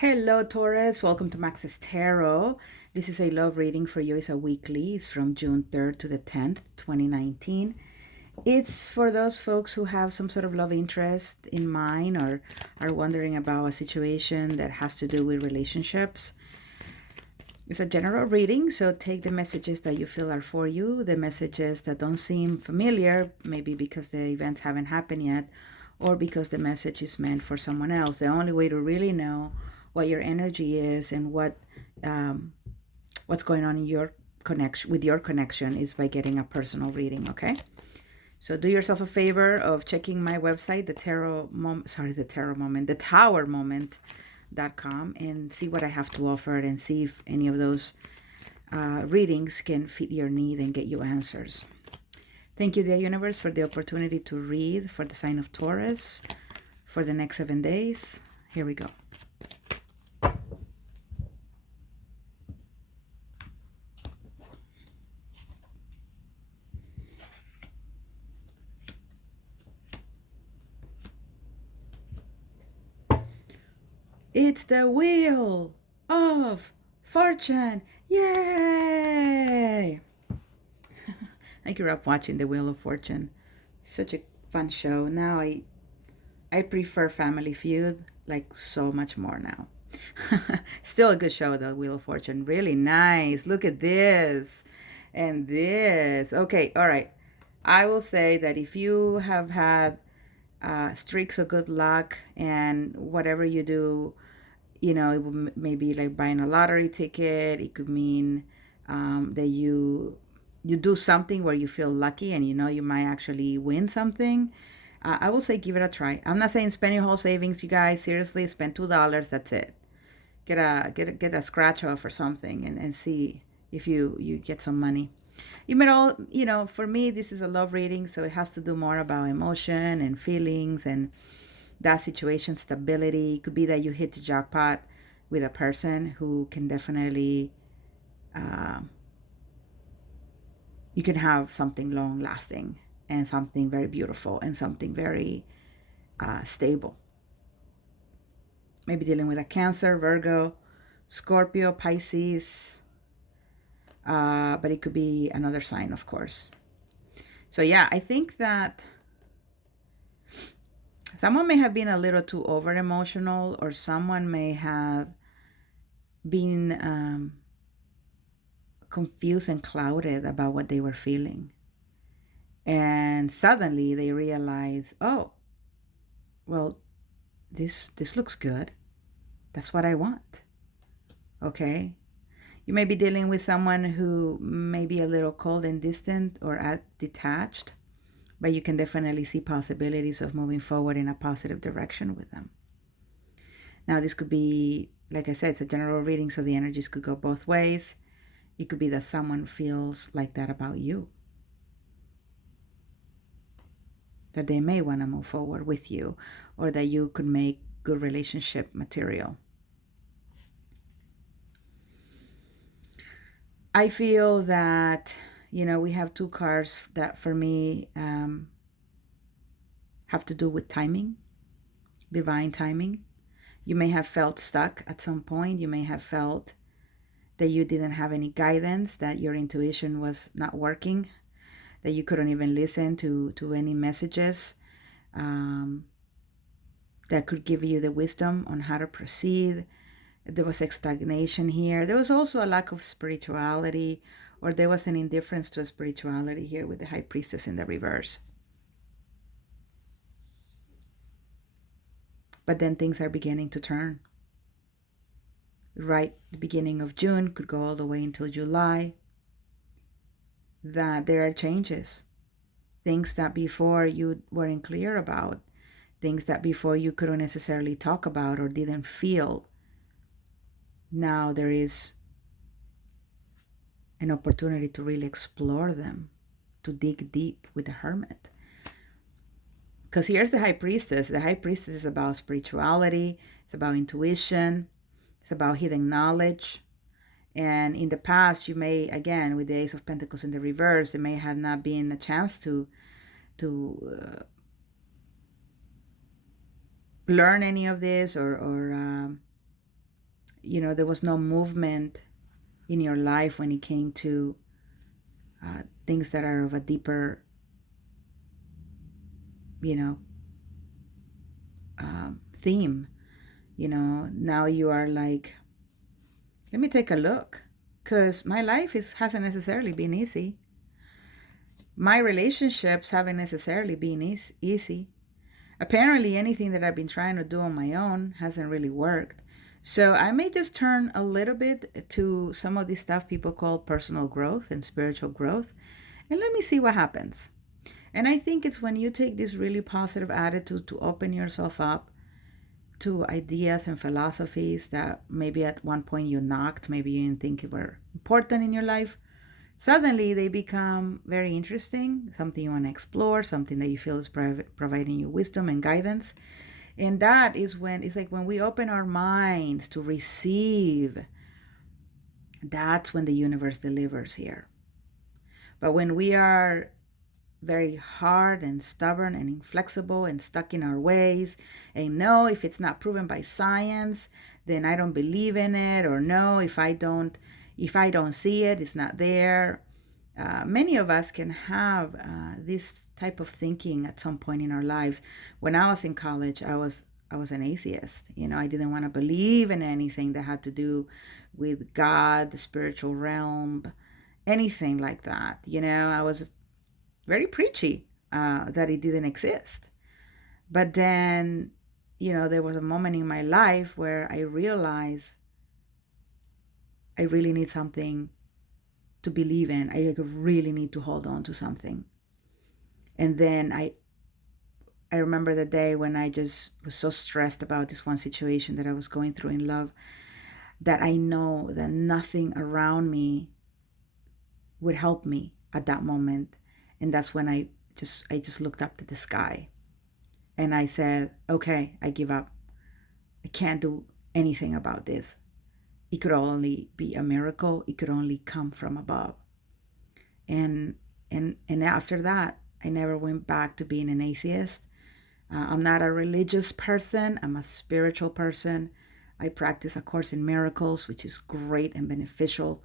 Hello, Taurus. Welcome to Max's Tarot. This is a love reading for you. It's a weekly. It's from June 3rd to the 10th, 2019. It's for those folks who have some sort of love interest in mind or are wondering about a situation that has to do with relationships. It's a general reading, so take the messages that you feel are for you, the messages that don't seem familiar, maybe because the events haven't happened yet, or because the message is meant for someone else. The only way to really know what your energy is and what's going on in your connection with your connection is by getting a personal reading. Okay, so do yourself a favor of checking my website, the Tower Moment.com, and see what I have to offer and see if any of those readings can fit your need and get you answers. Thank you, dear universe, for the opportunity to read for the sign of Taurus for the next 7 days. Here we go. It's the Wheel of Fortune. Yay! I grew up watching the Wheel of Fortune. Such a fun show. Now I prefer Family Feud like so much more now. Still a good show though, Wheel of Fortune. Really nice. Look at this and this. Okay, all right. I will say that if you have had streaks of good luck and whatever you do, it will maybe like buying a lottery ticket. It could mean that you do something where you feel lucky and you might actually win something. I will say give it a try. I'm not saying spend your whole savings, you guys. Seriously, spend $2. That's it. Get a scratch off or something and see if you get some money. You might all, for me, this is a love reading, so it has to do more about emotion and feelings and that situation, stability. It could be that you hit the jackpot with a person who can definitely, you can have something long lasting and something very beautiful and something very stable. Maybe dealing with a Cancer, Virgo, Scorpio, Pisces, but it could be another sign, of course. So yeah, I think that someone may have been a little too over emotional, or someone may have been confused and clouded about what they were feeling. And suddenly they realize, oh, well, this looks good. That's what I want. Okay. You may be dealing with someone who may be a little cold and distant or detached, but you can definitely see possibilities of moving forward in a positive direction with them. Now, this could be, like I said, it's a general reading, so the energies could go both ways. It could be that someone feels like that about you, that they may want to move forward with you, or that you could make good relationship material. I feel that, we have two cards that for me have to do with timing, divine timing. You may have felt stuck at some point. You may have felt that you didn't have any guidance, that your intuition was not working, that you couldn't even listen to any messages that could give you the wisdom on how to proceed. There was a stagnation here. There was also a lack of spirituality, or there was an indifference to spirituality here with the High Priestess in the reverse. But then things are beginning to turn. Right, the beginning of June could go all the way until July. That there are changes. Things that before you weren't clear about. Things that before you couldn't necessarily talk about or didn't feel. Now there is an opportunity to really explore them, to dig deep with the Hermit. Because here's the High Priestess. The High Priestess is about spirituality. It's about intuition. It's about hidden knowledge. And in the past, you may, again, with the Ace of Pentacles in the reverse, there may have not been a chance to learn any of this or there was no movement in your life when it came to things that are of a deeper, you know, theme. Now you are like, let me take a look, because my life hasn't necessarily been easy. My relationships haven't necessarily been easy. Apparently, anything that I've been trying to do on my own hasn't really worked. So I may just turn a little bit to some of the stuff people call personal growth and spiritual growth, and let me see what happens. And I think it's when you take this really positive attitude to open yourself up to ideas and philosophies that maybe at one point you knocked, maybe you didn't think were important in your life. Suddenly they become very interesting, something you want to explore, something that you feel is providing you wisdom and guidance. And that is when it's like when we open our minds to receive, that's when the universe delivers here. But when we are very hard and stubborn and inflexible and stuck in our ways, and no, if it's not proven by science, then I don't believe in it, or no, if I don't see it, it's not there. Many of us can have this type of thinking at some point in our lives. When I was in college, I was an atheist. I didn't want to believe in anything that had to do with God, the spiritual realm, anything like that. I was very preachy that it didn't exist. But then, there was a moment in my life where I realized I really need something to believe in. I really need to hold on to something. And then I remember the day when I just was so stressed about this one situation that I was going through in love, that I know that nothing around me would help me at that moment. And that's when I just looked up to the sky and I said, okay, I give up. I can't do anything about this. It could only be a miracle. It could only come from above. And after that, I never went back to being an atheist. I'm not a religious person. I'm a spiritual person. I practice A Course in Miracles, which is great and beneficial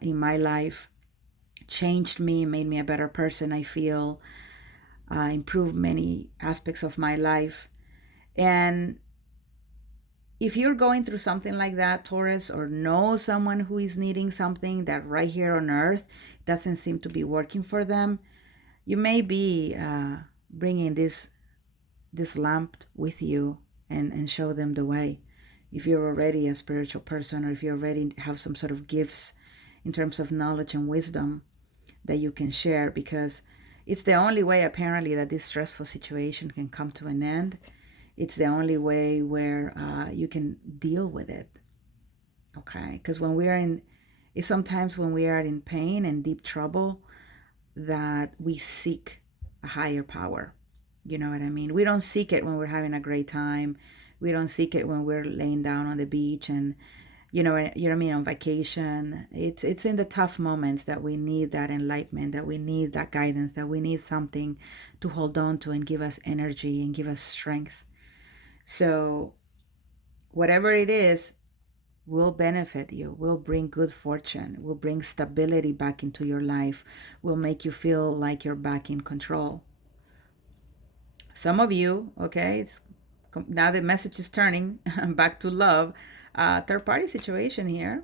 in my life. Changed me, made me a better person, I feel, improved many aspects of my life. And if you're going through something like that, Taurus, or know someone who is needing something that right here on earth doesn't seem to be working for them, you may be bringing this lamp with you and show them the way. If you're already a spiritual person, or if you already have some sort of gifts in terms of knowledge and wisdom that you can share, because it's the only way apparently that this stressful situation can come to an end. It's the only way where you can deal with it. Okay, because it's sometimes when we are in pain and deep trouble that we seek a higher power. You know what I mean? We don't seek it when we're having a great time. We don't seek it when we're laying down on the beach and you know what I mean, on vacation. It's in the tough moments that we need that enlightenment, that we need that guidance, that we need something to hold on to and give us energy and give us strength. So whatever it is will benefit you, will bring good fortune, will bring stability back into your life, will make you feel like you're back in control. Some of you, okay, now the message is turning back to love. Third party situation here.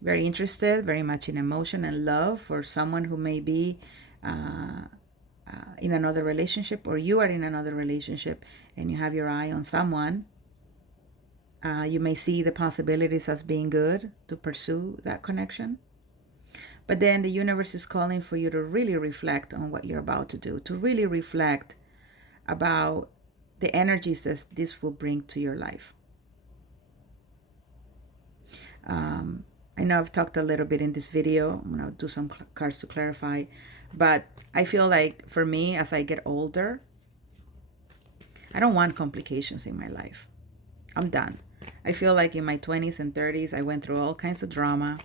Very interested, very much in emotion and love for someone who may be in another relationship, or you are in another relationship and you have your eye on someone. You may see the possibilities as being good to pursue that connection. But then the universe is calling for you to really reflect on what you're about to do, to really reflect about the energies that this will bring to your life. I know I've talked a little bit in this video. I'm going to do some cards to clarify. But I feel like for me, as I get older, I don't want complications in my life. I'm done. I feel like in my 20s and 30s, I went through all kinds of drama.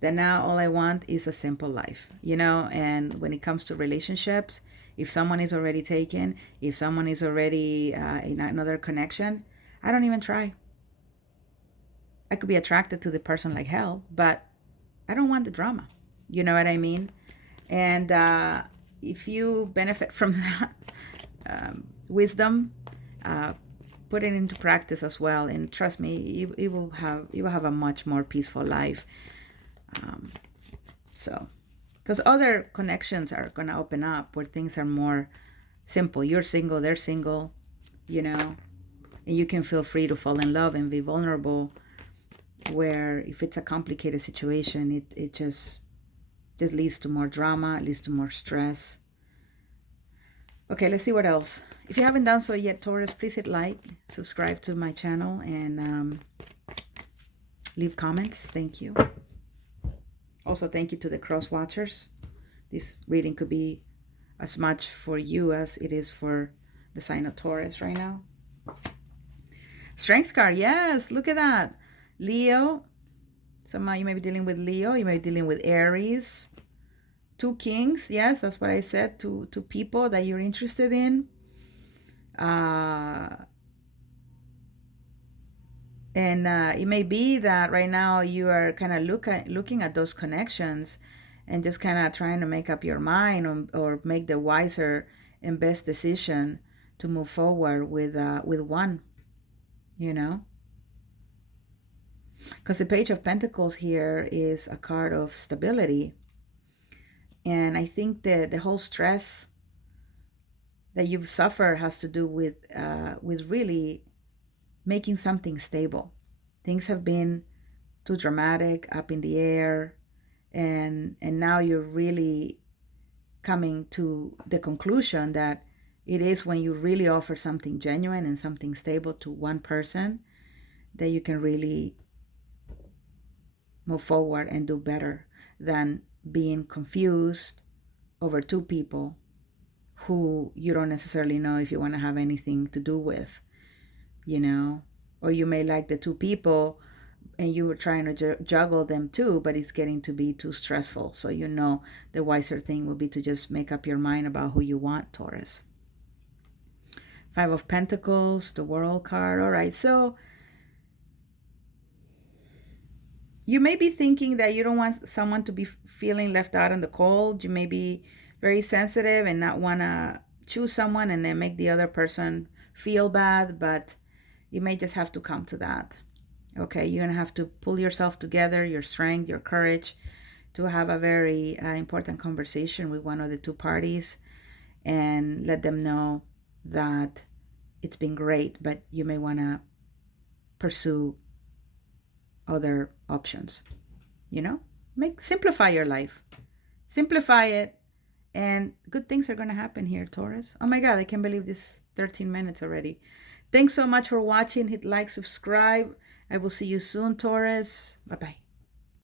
Then now all I want is a simple life, and when it comes to relationships, if someone is already taken, if someone is already in another connection, I don't even try. I could be attracted to the person like hell, but I don't want the drama. You know what I mean? And if you benefit from that wisdom, uh, put it into practice as well. And trust me, you will have a much more peaceful life. So, because other connections are gonna open up where things are more simple. You're single, they're single, you know, and you can feel free to fall in love and be vulnerable. Where if it's a complicated situation, it just leads to more drama, leads to more stress. Okay, let's see what else. If you haven't done so yet, Taurus, please hit like, subscribe to my channel, and leave comments. Thank you. Also, thank you to the cross watchers. This reading could be as much for you as it is for the sign of Taurus right now. Strength card, yes, look at that. Leo, somehow you may be dealing with Leo, you may be dealing with Aries. Two kings, yes, that's what I said, two people that you're interested in. And it may be that right now you are kind of looking at those connections and just kind of trying to make up your mind or make the wiser and best decision to move forward with one, you know. Because the Page of Pentacles here is a card of stability. And I think that the whole stress that you've suffered has to do with really making something stable. Things have been too dramatic, up in the air, and now you're really coming to the conclusion that it is when you really offer something genuine and something stable to one person that you can really move forward and do better than being confused over two people who you don't necessarily know if you want to have anything to do with, you know. Or you may like the two people and you were trying to juggle them too, but it's getting to be too stressful. So you know the wiser thing would be to just make up your mind about who you want, Taurus. Five of Pentacles, the World card. All right, so you may be thinking that you don't want someone to be feeling left out in the cold. You may be very sensitive and not want to choose someone and then make the other person feel bad, but you may just have to come to that. Okay, you're going to have to pull yourself together, your strength, your courage, to have a very important conversation with one of the two parties and let them know that it's been great, but you may want to pursue other options. You know, simplify your life, simplify it, and good things are going to happen here, Taurus. Oh my God, I can't believe this 13 minutes already. Thanks so much for watching. Hit like, subscribe. I will see you soon, Taurus. Bye-bye.